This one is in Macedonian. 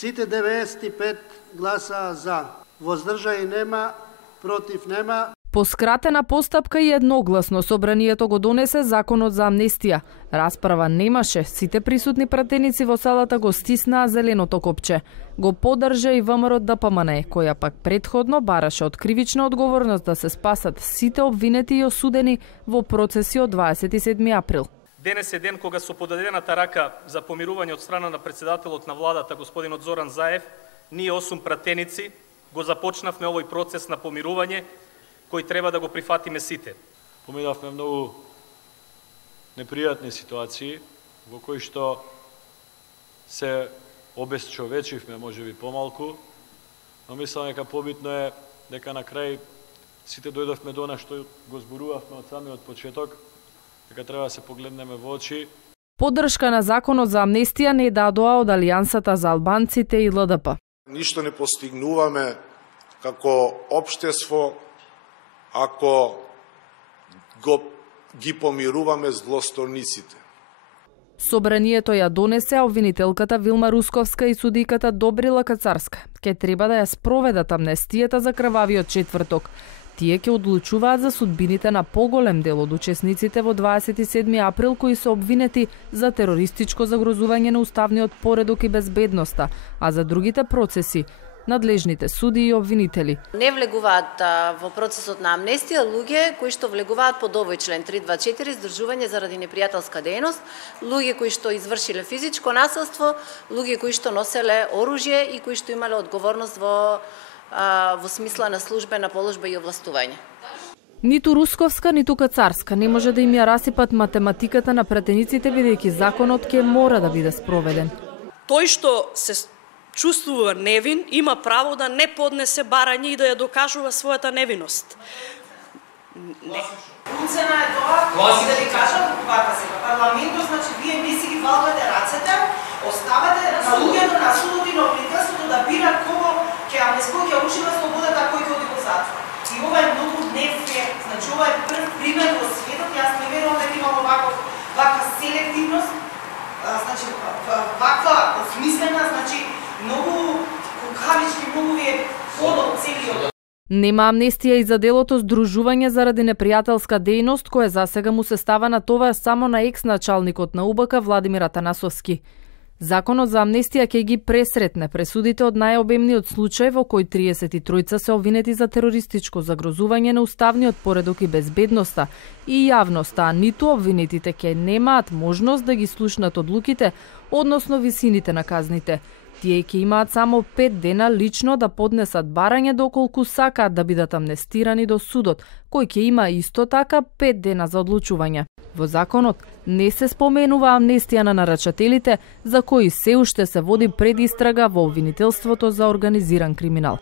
Сите 95 гласа за. Воздржаи нема, против нема. По скратена постапка и едногласно собранието го донесе законот за амнестија. Расправа немаше, сите присутни пратеници во салата го стиснаа зеленото копче. Го поддржа и ВМРО ДПМН, која пак претходно бараше од кривична одговорност да се спасат сите обвинети и осудени во процеси од 27 април. Денес е ден кога со подадената рака за помирување од страна на председателот на владата, господинот Зоран Заев, ние 8 пратеници го започнавме овој процес на помирување, кој треба да го прифатиме сите. Поминавме многу непријатни ситуации во кои што се обесчовечивме, можеби помалку, но мислам дека побитно е дека на крај сите дојдовме до она што го зборувавме од самиот почеток, дека треба да се погледнеме во очи. Поддршка на законот за амнестија не дадоа од Алијансата за албанците и ЛДП. Ништо не постигнуваме како општество ако ги помируваме злосторниците. Собранието ја донесе, а обвинителката Вилма Русковска и судиката Добрила Кацарска ке треба да ја спроведат амнестијата за крвавиот четврток. Тие ќе одлучуваат за судбините на поголем дел од учесниците во 27 април кои се обвинети за терористичко загрозување на уставниот поредок и безбедноста, а за другите процеси надлежните суди и обвинители. Не влегуваат во процесот на амнестија луѓе кои што влегуваат под овој член 324 издржување заради непријателска дејност, луѓе кои што извршиле физичко насилство, луѓе кои што носеле оружје и кои што имале одговорност во смисла на службена положба и овластување. Ниту Русковска, ниту Кацарска не може да им ја расипат математиката на пратениците бидејќи законот ќе мора да биде спроведен. Тој што се чувствува невин, има право да не поднесе барање и да ја докажува својата невиност. Уцена е тоа, да ви кажам, вака сега, парламентот, значи, вие не си ги валвате рацете, оставате на луѓето на судот и на обвинителството да бира кого ќе амнестија, ќе ушива слободата, кој ќе оди во затвор. И ова е многу нефер, значи, ова е прв пример во светот, јас не верувам дека имamo ваква селективност, значи, ваква осмислена, значи, многу кукавички, многу ви е подол целиот. Нема амнестија и за делото здружување заради непријателска дејност, кое засега му се става на това само на екс-началникот на УБК Владимир Атанасовски. Законот за амнестија ќе ги пресретне пресудите од најобемниот случај во кој 33 се обвинети за терористичко загрозување на уставниот поредок и безбедноста и јавноста, а ниту обвинетите ќе немаат можност да ги слушнат одлуките, односно висините на казните. Тие ќе имаат само 5 дена лично да поднесат барање доколку сакаат да бидат амнестирани до судот, кој ќе има исто така 5 дена за одлучување. Во законот не се споменува амнестија на нарачателите, за кои се уште се води предистрага во обвинителството за организиран криминал.